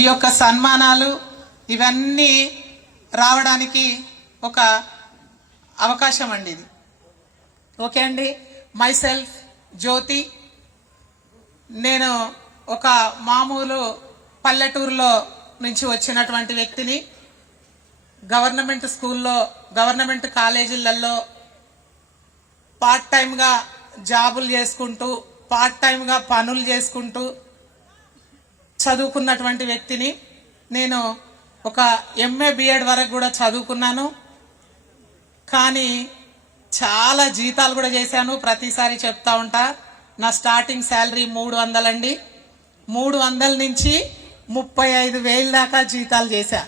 ఈ యొక్క సన్మానాలు ఇవన్నీ రావడానికి ఒక అవకాశం అండి ఇది. ఓకే అండి. మై సెల్ఫ్ జ్యోతి. నేను ఒక మామూలు పల్లెటూరులో నుంచి వచ్చినటువంటి వ్యక్తిని. గవర్నమెంట్ స్కూల్లో, గవర్నమెంట్ కాలేజీలలో పార్ట్ టైంగా జాబులు చేసుకుంటూ, పార్ట్ టైంగా పనులు చేసుకుంటూ చదువుకున్నటువంటి వ్యక్తిని. నేను ఒక ఎంఏ బిఎడ్ వరకు కూడా చదువుకున్నాను. కానీ చాలా జీతాలు కూడా చేశాను. ప్రతిసారి చెప్తా ఉంటా, నా స్టార్టింగ్ శాలరీ 300 అండి. 300 నుంచి 35,000 దాకా జీతాలు చేశా.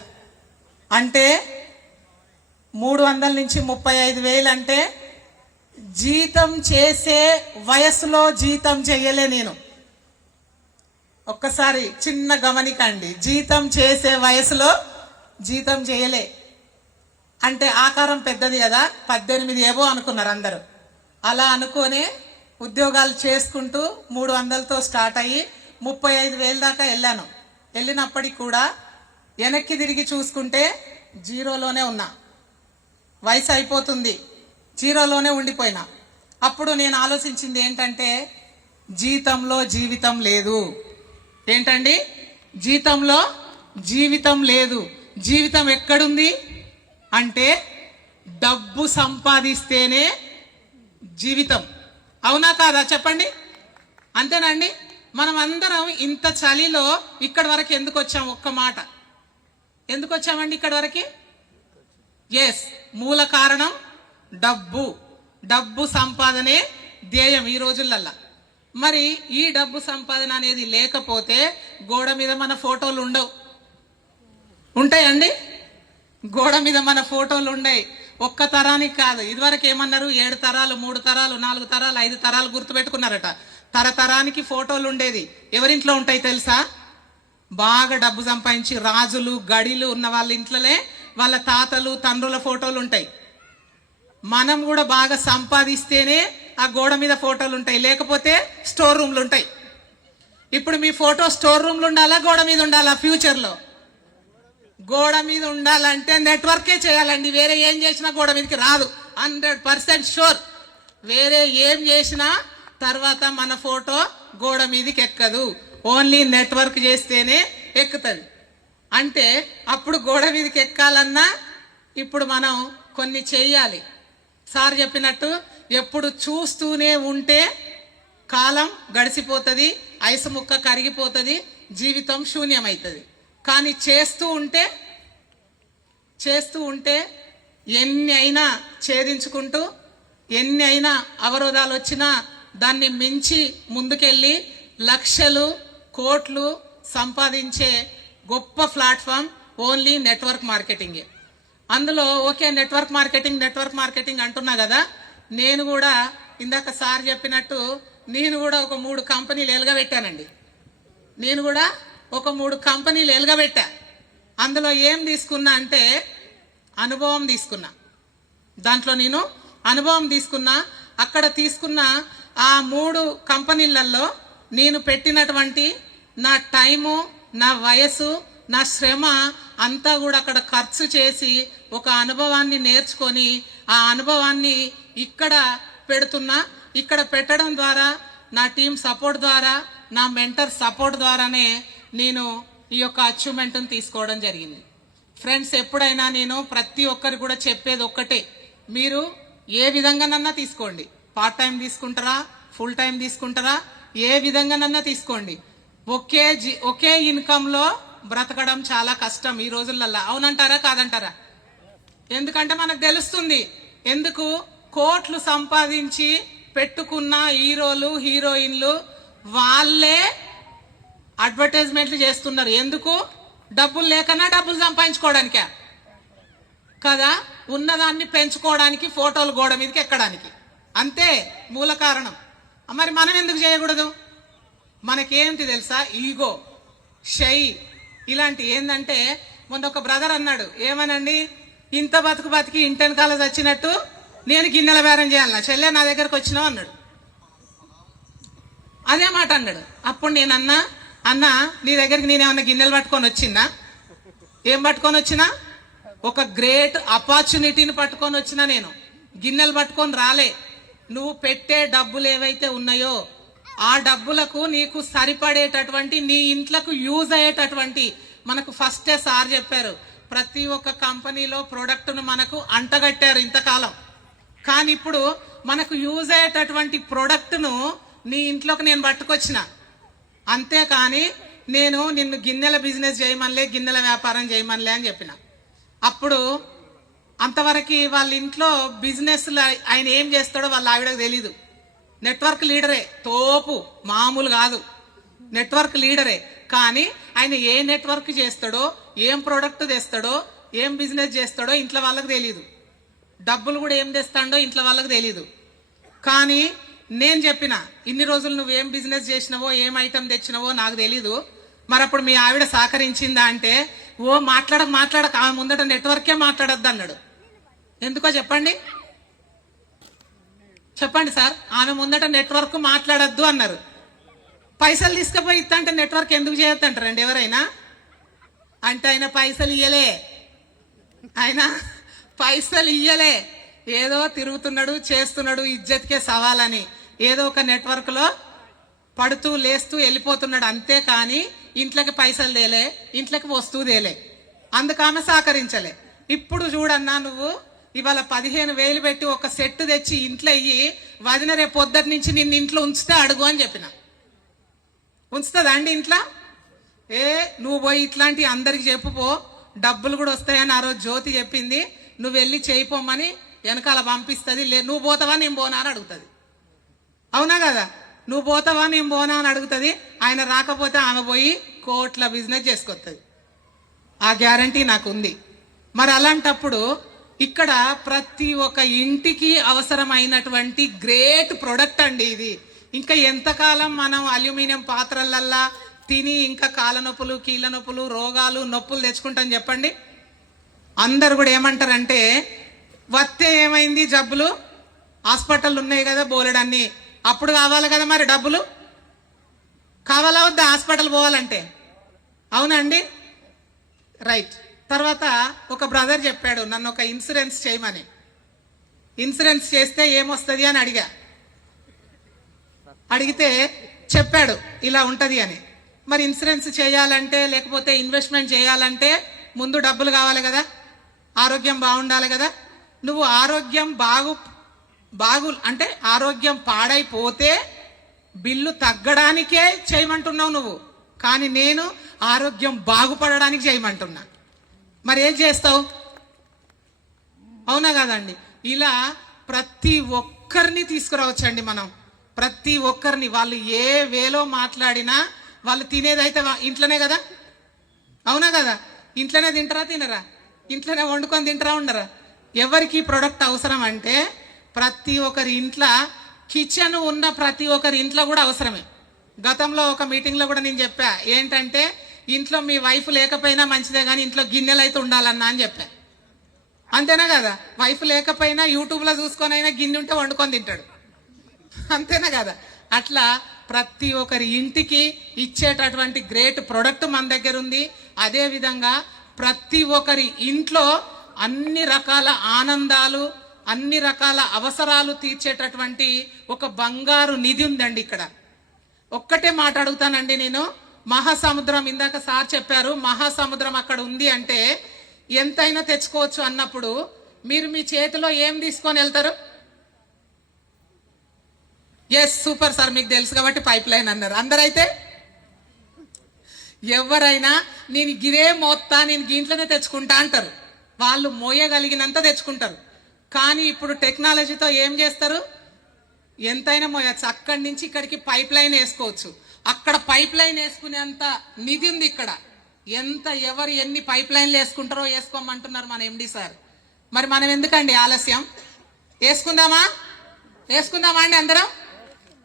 అంటే 300 నుంచి 35,000 అంటే జీతం చేసే వయసులో జీతం చేయలే నేను. ఒక్కసారి చిన్న గమనికండి, జీతం చేసే వయసులో జీతం చేయలే. అంటే ఆకారం పెద్దది కదా, 18 ఏవో అనుకున్నారు అందరూ. అలా అనుకోనే ఉద్యోగాలు చేసుకుంటూ 300తో స్టార్ట్ అయ్యి 35,000 దాకా వెళ్ళాను. వెళ్ళినప్పటికి కూడా వెనక్కి తిరిగి చూసుకుంటే జీరోలోనే ఉన్నా. వయసు అయిపోతుంది, జీరోలోనే ఉండిపోయినా. అప్పుడు నేను ఆలోచించింది ఏంటంటే, జీతంలో జీవితం లేదు. ఏంటండి? జీతంలో జీవితం లేదు. జీవితం ఎక్కడుంది అంటే డబ్బు సంపాదిస్తేనే జీవితం. అవునా కాదా చెప్పండి? అంతేనండి. మనం అందరం ఇంత చలిలో ఇక్కడి వరకు ఎందుకు వచ్చాం? ఒక్క మాట, ఎందుకు వచ్చామండి ఇక్కడి వరకు? ఎస్, మూల కారణం డబ్బు. డబ్బు సంపాదనే ధ్యేయం ఈ రోజులల్లా. మరి ఈ డబ్బు సంపాదన అనేది లేకపోతే గోడ మీద మన ఫోటోలు ఉండవు. ఉంటాయండి? గోడ మీద మన ఫోటోలు ఉండయి. ఒక్క తరానికి కాదు. ఇదివరకు ఏమన్నారు? 7 తరాలు, 3 తరాలు, 4 తరాలు, 5 తరాలు గుర్తుపెట్టుకున్నారట. తరతరానికి ఫోటోలు ఉండేది. ఎవరింట్లో ఉంటాయి తెలుసా? బాగా డబ్బు సంపాదించి రాజులు, గడిలు ఉన్న వాళ్ళ ఇంట్లోనే వాళ్ళ తాతలు, తండ్రుల ఫోటోలు ఉంటాయి. మనం కూడా బాగా సంపాదిస్తేనే ఆ గోడ మీద ఫోటోలు ఉంటాయి, లేకపోతే స్టోర్ రూమ్లు ఉంటాయి. ఇప్పుడు మీ ఫోటో స్టోర్ రూమ్లు ఉండాలా, గోడ మీద ఉండాలా? ఫ్యూచర్లో గోడ మీద ఉండాలంటే నెట్వర్కే చేయాలండి. వేరే ఏం చేసినా గోడ మీదకి రాదు. 100% షూర్. వేరే ఏం చేసినా తర్వాత మన ఫోటో గోడ మీదకి ఎక్కదు. ఓన్లీ నెట్వర్క్ చేస్తేనే ఎక్కుతుంది. అంటే అప్పుడు గోడ మీదకి ఎక్కాలన్నా ఇప్పుడు మనం కొన్ని చెయ్యాలి. సార్ చెప్పినట్టు ఎప్పుడు చూస్తూనే ఉంటే కాలం గడిచిపోతుంది, ఐసు ముక్క కరిగిపోతుంది, జీవితం శూన్యమవుతుంది. కానీ చేస్తూ ఉంటే ఎన్ని అయినా ఛేదించుకుంటూ, ఎన్ని అయినా అవరోధాలు వచ్చినా దాన్ని మించి ముందుకెళ్ళి లక్షలు, కోట్లు సంపాదించే గొప్ప ప్లాట్ఫామ్ ఓన్లీ నెట్వర్క్ మార్కెటింగే. అందులో ఓకే, నెట్వర్క్ మార్కెటింగ్ అంటున్నా కదా. నేను కూడా ఇందాక సార్ చెప్పినట్టు నేను కూడా ఒక 3 కంపెనీలు ఎలగబెట్టానండి. నేను కూడా ఒక 3 కంపెనీలు ఎలగబెట్టా. అందులో ఏం తీసుకున్నా అంటే అనుభవం తీసుకున్నా. దాంట్లో నేను అనుభవం తీసుకున్నా. అక్కడ తీసుకున్న ఆ 3 కంపెనీలలో నేను పెట్టినటువంటి నా టైము, నా వయసు, నా శ్రమ అంతా కూడా అక్కడ ఖర్చు చేసి ఒక అనుభవాన్ని నేర్చుకొని ఆ అనుభవాన్ని ఇక్కడ పెడుతున్నా. ఇక్కడ పెట్టడం ద్వారా, నా టీం సపోర్ట్ ద్వారా, నా మెంటర్ సపోర్ట్ ద్వారానే నేను ఈ యొక్క అచీవ్మెంట్ని తీసుకోవడం జరిగింది. ఫ్రెండ్స్, ఎప్పుడైనా నేను ప్రతి ఒక్కరు కూడా చెప్పేది ఒక్కటే, మీరు ఏ విధంగానన్నా తీసుకోండి. పార్ట్ టైం తీసుకుంటారా, ఫుల్ టైం తీసుకుంటారా, ఏ విధంగానన్నా తీసుకోండి. ఒకే ఇన్కంలో బ్రతకడం చాలా కష్టం ఈ రోజులల్లో. అవునంటారా కాదంటారా? ఎందుకంటే మనకు తెలుస్తుంది. ఎందుకు? కోట్లు సంపాదించి పెట్టుకున్న హీరోలు, హీరోయిన్లు వాళ్ళే అడ్వర్టైజ్మెంట్లు చేస్తున్నారు. ఎందుకు? డబ్బులు లేకన్నా డబ్బులు సంపాదించుకోవడానికే కదా. ఉన్నదాన్ని పెంచుకోవడానికి, ఫోటోలు గోడ మీదకి ఎక్కడానికి. అంతే మూల కారణం. మరి మనం ఎందుకు చేయకూడదు? మనకేంటి తెలుసా? ఈగో, షై, ఇలాంటి. ఏంటంటే మొన్న ఒక బ్రదర్ అన్నాడు, ఏమనండి, ఇంత బతికి ఇంటెన్ కాలేజ్ వచ్చినట్టు నేను గిన్నెల బేరం చేయాలన్నా, చెల్లె నా దగ్గరకు వచ్చినావు అన్నాడు. అదే మాట అన్నాడు. అప్పుడు నేనన్నా, అన్న నీ దగ్గరికి నేనేమన్నా గిన్నెలు పట్టుకొని వచ్చినా? ఏం పట్టుకొని వచ్చినా? ఒక గ్రేట్ ఆపర్చునిటీని పట్టుకొని వచ్చినా. నేను గిన్నెలు పట్టుకొని రాలే. నువ్వు పెట్టే డబ్బులు ఏవైతే ఉన్నాయో ఆ డబ్బులకు నీకు సరిపడేటటువంటి, నీ ఇంట్లకు యూజ్ అయ్యేటటువంటి, మనకు ఫస్టే సార్ చెప్పారు, ప్రతి ఒక్క కంపెనీలో ప్రోడక్ట్ను మనకు అంటగట్టారు ఇంతకాలం. కానీ ఇప్పుడు మనకు యూజ్ అయ్యేటటువంటి ప్రోడక్ట్ను నీ ఇంట్లోకి నేను పట్టుకొచ్చిన. అంతేకాని నేను నిన్ను గిన్నెల బిజినెస్ చేయమనిలే, గిన్నెల వ్యాపారం చేయమనిలే అని చెప్పిన. అప్పుడు అంతవరకు వాళ్ళ ఇంట్లో బిజినెస్ ఆయన ఏం చేస్తాడో వాళ్ళ ఆవిడకు తెలీదు. నెట్వర్క్ లీడరే, తోపు, మామూలు కాదు, నెట్వర్క్ లీడరే. కానీ ఆయన ఏ నెట్వర్క్ చేస్తాడో, ఏం ప్రోడక్ట్ తెస్తాడో, ఏం బిజినెస్ చేస్తాడో ఇంట్లో వాళ్ళకి తెలీదు. డబ్బులు కూడా ఏం తెస్తాడో ఇంట్లో వాళ్ళకి తెలీదు. కానీ నేను చెప్పిన, ఇన్ని రోజులు నువ్వేం బిజినెస్ చేసినావో, ఏం ఐటమ్ తెచ్చినావో నాకు తెలీదు. మరి అప్పుడు మీ ఆవిడ సహకరించిందా అంటే, ఓ మాట్లాడక ఆమె ముందట నెట్వర్కే మాట్లాడద్దు అన్నాడు. ఎందుకో చెప్పండి సార్. ఆమె ముందట నెట్వర్క్ మాట్లాడద్దు అన్నారు. పైసలు తీసుకుపోయి ఇస్తా అంటే నెట్వర్క్ ఎందుకు చేయొద్దు అంటారండి ఎవరైనా? అంటే ఆయన పైసలు ఇయ్యలే, ఏదో తిరుగుతున్నాడు, చేస్తున్నాడు, ఇజ్జత్కే సవాలని ఏదో ఒక నెట్వర్క్ లో పడుతూ లేస్తూ వెళ్ళిపోతున్నాడు. అంతేకాని ఇంట్లోకి పైసలు తేలే, ఇంట్లోకి వస్తువు తేలే. అందుకు ఆమె సహకరించలే. ఇప్పుడు చూడన్నా, నువ్వు ఇవాళ 15,000 పెట్టి ఒక సెట్ తెచ్చి ఇంట్లో ఇయ్యి, వదిన రేపు పొద్దుటి నుంచి నిన్ను ఇంట్లో ఉంచితే అడుగు అని చెప్పిన. ఉంచుతుందా అండి ఇంట్లో? నువ్వు పోయి ఇట్లాంటి అందరికి చెప్పుపో, డబ్బులు కూడా వస్తాయని ఆ రోజు జ్యోతి చెప్పింది. నువ్వు వెళ్ళి చేయిపోమని వెనకాల పంపిస్తుంది. నువ్వు పోతావా నేను పోనా అని అడుగుతుంది. అవునా కదా? నువ్వు పోతావా నేను పోనా అని అడుగుతుంది. ఆయన రాకపోతే ఆమె పోయి కోట్ల బిజినెస్ చేసుకొస్తుంది. ఆ గ్యారంటీ నాకు ఉంది. మరి అలాంటప్పుడు ఇక్కడ ప్రతి ఒక్క ఇంటికి అవసరమైనటువంటి గ్రేట్ ప్రొడక్ట్ అండి ఇది. ఇంకా ఎంతకాలం మనం అల్యూమినియం పాత్రలల్లా తిని ఇంకా కాళ్ళ నొప్పులు, కీళ్ళ నొప్పులు, రోగాలు, నొప్పులు తెచ్చుకుంటాం చెప్పండి? అందరు కూడా ఏమంటారంటే, వస్తే ఏమైంది జబ్బులు, హాస్పిటల్ ఉన్నాయి కదా బోలెడన్ని, అప్పుడు కావాలి కదా మరి డబ్బులు, కావాలా వద్దా హాస్పిటల్ పోవాలంటే? అవునండి, రైట్. తర్వాత ఒక బ్రదర్ చెప్పాడు నన్ను ఒక ఇన్సూరెన్స్ చేయమని. ఇన్సూరెన్స్ చేస్తే ఏమొస్తుంది అని అడిగితే చెప్పాడు ఇలా ఉంటుంది అని. మరి ఇన్సూరెన్స్ చేయాలంటే, లేకపోతే ఇన్వెస్ట్మెంట్ చేయాలంటే ముందు డబ్బులు కావాలి కదా, ఆరోగ్యం బాగుండాలి కదా. నువ్వు ఆరోగ్యం అంటే ఆరోగ్యం పాడైపోతే బిల్లు తగ్గడానికే చేయమంటున్నావు నువ్వు, కానీ నేను ఆరోగ్యం బాగుపడడానికి చేయమంటున్నా. మరి ఏం చేస్తావు? అవునా కాదండి? ఇలా ప్రతి ఒక్కరిని తీసుకురావచ్చండి మనం. ప్రతి ఒక్కరిని, వాళ్ళు ఏ వేలో మాట్లాడినా, వాళ్ళు తినేదైతే ఇంట్లోనే కదా. అవునా కదా? ఇంట్లోనే తినరా? ఇంట్లోనే వండుకొని తింటారా ఉండరా? ఎవరికి ప్రొడక్ట్ అవసరం అంటే ప్రతి ఒక్కరి ఇంట్లో, కిచెన్ ఉన్న ప్రతి ఒక్కరి ఇంట్లో కూడా అవసరమే. గతంలో ఒక మీటింగ్లో కూడా నేను చెప్పా, ఏంటంటే ఇంట్లో మీ వైఫ్ లేకపోయినా మంచిదే కానీ ఇంట్లో గిన్నెలు అయితే ఉండాలన్నా అని చెప్పా. అంతేనా కదా? వైఫ్ లేకపోయినా యూట్యూబ్లో చూసుకొని అయినా గిన్నె ఉంటే వండుకొని తింటాడు. అంతేనా కదా? అట్లా ప్రతి ఒక్కరి ఇంటికి ఇచ్చేటటువంటి గ్రేట్ ప్రొడక్ట్ మన దగ్గర ఉంది. అదేవిధంగా ప్రతి ఒక్కరి ఇంట్లో అన్ని రకాల ఆనందాలు, అన్ని రకాల అవసరాలు తీర్చేటటువంటి ఒక బంగారు నిధి ఉందండి ఇక్కడ. ఒక్కటే మాట అడుగుతానండి నేను. మహాసముద్రం, ఇందాక సార్ చెప్పారు మహాసముద్రం అక్కడ ఉంది అంటే ఎంతైనా తెచ్చుకోవచ్చు అన్నప్పుడు మీరు మీ చేతిలో ఏం తీసుకొని వెళ్తారు? ఎస్, సూపర్ సార్, మీకు తెలుసు కాబట్టి పైప్ లైన్ అన్నారు. అందరైతే ఎవరైనా నేను గిరే మోత్తా, నేను గింట్లోనే తెచ్చుకుంటా అంటారు. వాళ్ళు మోయగలిగినంత తెచ్చుకుంటారు. కానీ ఇప్పుడు టెక్నాలజీతో ఏం చేస్తారు? ఎంతైనా మోయచ్చు. అక్కడి నుంచి ఇక్కడికి పైప్ లైన్ వేసుకోవచ్చు. అక్కడ పైప్ లైన్ వేసుకునేంత నిధి ఉంది ఇక్కడ. ఎవరు ఎన్ని పైప్ లైన్లు వేసుకుంటారో వేసుకోమంటున్నారు మన ఎండి సార్. మరి మనం ఎందుకండి ఆలస్యం? వేసుకుందామా అండి అందరం?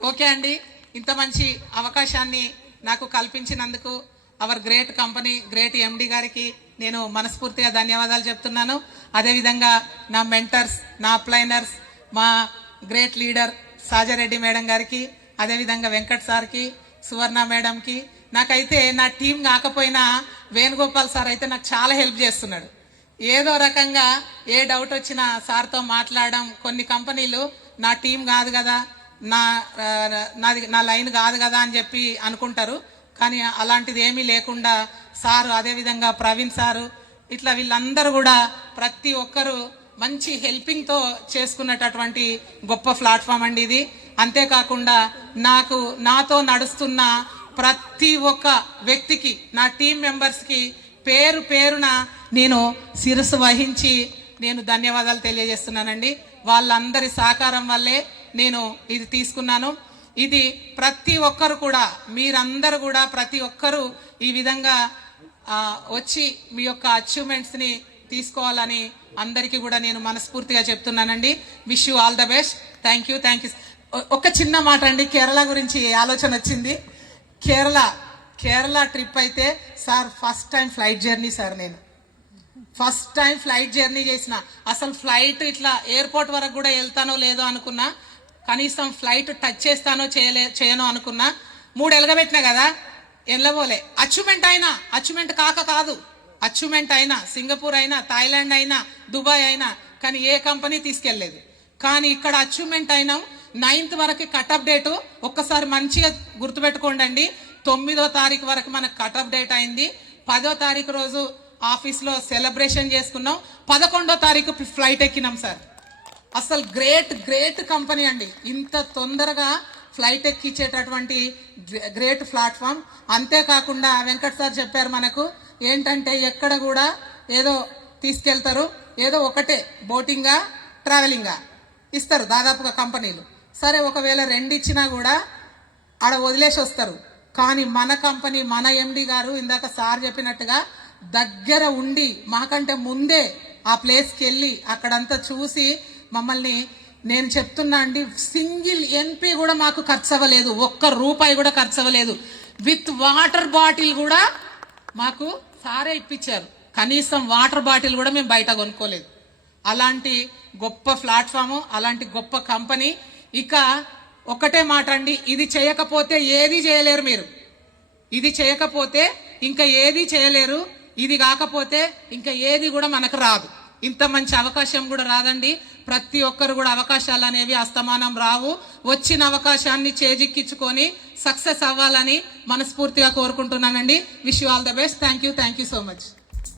ఓకే అండి, ఇంత మంచి అవకాశాన్ని నాకు కల్పించినందుకు అవర్ గ్రేట్ కంపెనీ, గ్రేట్ ఎండి గారికి నేను మనస్ఫూర్తిగా ధన్యవాదాలు చెప్తున్నాను. అదేవిధంగా నా మెంటర్స్, నా అప్లైనర్స్, మా గ్రేట్ లీడర్ సాజారెడ్డి మేడం గారికి, అదేవిధంగా వెంకట్ సార్కి, సువర్ణ మేడంకి, నాకైతే నా టీం కాకపోయినా వేణుగోపాల్ సార్ అయితే నాకు చాలా హెల్ప్ చేస్తున్నాడు. ఏదో రకంగా ఏ డౌట్ వచ్చినా సార్తో మాట్లాడడం. కొన్ని కంపెనీలు నా టీం కాదు కదా, నా లైన్ కాదు కదా అని చెప్పి అనుకుంటారు. కానీ అలాంటిది ఏమీ లేకుండా సారు, అదేవిధంగా ప్రవీణ్ సారు, ఇట్లా వీళ్ళందరూ కూడా ప్రతి ఒక్కరు మంచి హెల్పింగ్తో చేసుకున్నటువంటి గొప్ప ప్లాట్ఫామ్ అండి ఇది. అంతేకాకుండా నాతో నడుస్తున్న ప్రతి ఒక్క వ్యక్తికి, నా టీం మెంబర్స్కి పేరు పేరున నేను శిరస్సు వహించి నేను ధన్యవాదాలు తెలియజేస్తున్నానండి. వాళ్ళందరి సహకారం వల్లే నేను ఇది తీసుకున్నాను. ఇది ప్రతి ఒక్కరు కూడా, మీరందరూ కూడా ప్రతి ఒక్కరు ఈ విధంగా వచ్చి మీ యొక్క అచీవ్మెంట్స్ని తీసుకోవాలని అందరికీ కూడా నేను మనస్ఫూర్తిగా చెప్తున్నానండి. Wish you all the best. Thank you. ఒక చిన్న మాట అండి, కేరళ గురించి ఆలోచన వచ్చింది. కేరళ ట్రిప్ అయితే sir first time flight journey sir, నేను ఫస్ట్ టైం ఫ్లైట్ జర్నీ చేసిన. అసలు ఫ్లైట్ ఇట్లా ఎయిర్పోర్ట్ వరకు కూడా వెళ్తానో లేదో అనుకున్నా, కనీసం ఫ్లైట్ టచ్ చేస్తానో చేయనో అనుకున్నా. 3 ఎలగబెట్టినా కదా, వెళ్ళబోలే. అచీవ్మెంట్ కాదు, అచీవ్మెంట్ అయినా, సింగపూర్ అయినా, థాయిలాండ్ అయినా, దుబాయ్ అయినా, కానీ ఏ కంపెనీ తీసుకెళ్లేదు. కానీ ఇక్కడ అచీవ్మెంట్ అయినాం. 9th వరకు కటప్ డేటు ఒక్కసారి మంచిగా గుర్తుపెట్టుకోండి. 9వ తారీఖు వరకు మనకు కటప్ డేట్ అయింది. 10వ తారీఖు రోజు ఆఫీస్లో సెలబ్రేషన్ చేసుకున్నాం. 11వ తారీఖు ఫ్లైట్ ఎక్కినాం సార్. అసలు గ్రేట్ కంపెనీ అండి. ఇంత తొందరగా ఫ్లైట్ ఎక్కించేటటువంటి గ్రేట్ ప్లాట్ఫామ్. అంతేకాకుండా వెంకట్ సార్ చెప్పారు మనకు ఏంటంటే, ఎక్కడ కూడా ఏదో తీసుకెళ్తారు, ఏదో ఒకటే బోటింగా ట్రావెలింగా ఇస్తారు దాదాపుగా కంపెనీలు. సరే, ఒకవేళ 2 ఇచ్చినా కూడా ఆడ వదిలేసి వస్తారు. కానీ మన కంపెనీ, మన ఎండి గారు ఇందాక సార్ చెప్పినట్టుగా దగ్గర ఉండి మాకంటే ముందే ఆ ప్లేస్కి వెళ్ళి అక్కడంతా చూసి మమ్మల్ని, నేను చెప్తున్నా అండి, సింగిల్ ఎన్పి కూడా మాకు ఖర్చు అవ్వలేదు, ₹1 కూడా ఖర్చు అవ్వలేదు. విత్ వాటర్ బాటిల్ కూడా మాకు సారే ఇప్పించారు. కనీసం వాటర్ బాటిల్ కూడా మేము బయట కొనుక్కోలేదు. అలాంటి గొప్ప ప్లాట్ఫాము, అలాంటి గొప్ప కంపెనీ. ఇక ఒకటే మాట అండి, ఇది చేయకపోతే ఏది చేయలేరు మీరు. ఇది చేయకపోతే ఇంకా ఏది చేయలేరు. ఇది కాకపోతే ఇంకా ఏది కూడా మనకు రాదు. ఇంత మంచి అవకాశం కూడా రాదండి. ప్రతి ఒక్కరు కూడా అవకాశాలు అనేవి అస్తమానం రావు. వచ్చిన అవకాశాన్ని చేజిక్కించుకొని సక్సెస్ అవ్వాలని మనస్ఫూర్తిగా కోరుకుంటున్నానండి. Wish you all the best. Thank you so much.